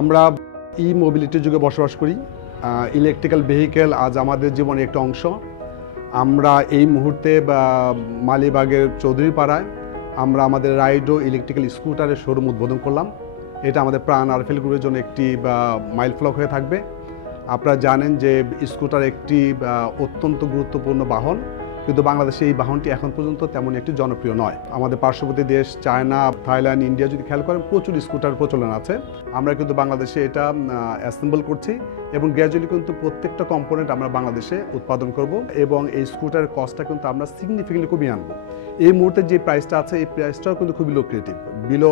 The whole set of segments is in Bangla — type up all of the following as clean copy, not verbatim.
আমরা ই মোবিলিটির যুগে বসবাস করি। ইলেকট্রিক্যাল ভেহিকেল আজ আমাদের জীবনের একটা অংশ। আমরা এই মুহূর্তে মালিবাগের চৌধুরীপাড়ায় আমরা আমাদের রাইডো ইলেকট্রিক্যাল স্কুটারের শোরুম উদ্বোধন করলাম। এটা আমাদের প্রাণ আরএফএল গ্রুপের জন্য একটি মাইলফলক হয়ে থাকবে। আপনারা জানেন যে স্কুটার একটি অত্যন্ত গুরুত্বপূর্ণ বাহন, কিন্তু বাংলাদেশে এই বাহনটি এখন পর্যন্ত তেমন একটি জনপ্রিয় নয়। আমাদের পার্শ্ববর্তী দেশ চায়না, থাইল্যান্ড, ইন্ডিয়া যদি খেয়াল করেন প্রচুর স্কুটার প্রচলন আছে। আমরা কিন্তু বাংলাদেশে এটা অ্যাসেম্বল করছি এবং গ্র্যাজুয়ালি কিন্তু প্রত্যেকটা কম্পোনেন্ট আমরা বাংলাদেশে উৎপাদন করব এবং এই স্কুটারের কস্টটা কিন্তু আমরা সিগনিফিকেন্টলি কমিয়ে আনবো। এই মুহূর্তে যে প্রাইসটা আছে এই প্রাইসটাও কিন্তু খুবই লোক্রেটিভ, বিলো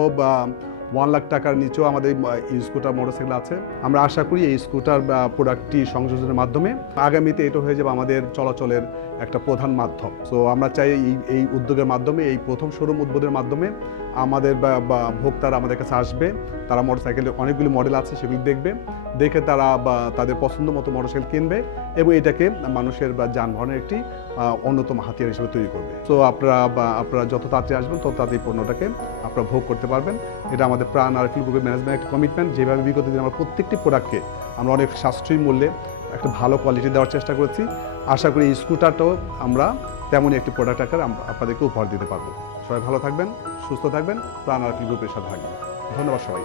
1 লাখ টাকার নিচেও আমাদের এই স্কুটার মোটরসাইকেল আছে। আমরা আশা করি এই স্কুটার প্রোডাক্টটি সংযোজনের মাধ্যমে আগামীতে এটা হয়ে যাবে আমাদের চলাচলের একটা প্রধান মাধ্যম। সো আমরা চাই এই উদ্যোগের মাধ্যমে, এই প্রথম শোরুম উদ্বোধনের মাধ্যমে আমাদের ভোক্তারা আমাদের কাছে আসবে। তারা মোটরসাইকেলের অনেকগুলি মডেল আছে, সেগুলি দেখে তারা তাদের পছন্দ মতো মোটরসাইকেল কিনবে এবং এটাকে মানুষের যানবাহনের একটি অন্যতম হাতিয়ার হিসেবে তৈরি করবে। সো আপনারা যত তাড়াতাড়ি আসবেন তত তাড়াতাড়ি পণ্যটাকে আপনারা ভোগ করতে পারবেন। এটা আমাদের প্রাণ আরএফএল গ্রুপের ম্যানেজমেন্ট একটা কমিটমেন্ট। যেভাবে বিগত দিনে আমরা প্রত্যেকটি প্রোডাক্টকে আমরা অনেক সাশ্রয়ী মূল্যে একটা ভালো কোয়ালিটি দেওয়ার চেষ্টা করেছি, আশা করি এই স্কুটারটাও আমরা তেমনই একটি প্রোডাক্ট আকারে আপনাদেরকে উপহার দিতে পারবো। সবাই ভালো থাকবেন, সুস্থ থাকবেন, প্রাণ আরএফএল গ্রুপের সাথে থাকবেন। ধন্যবাদ সবাই।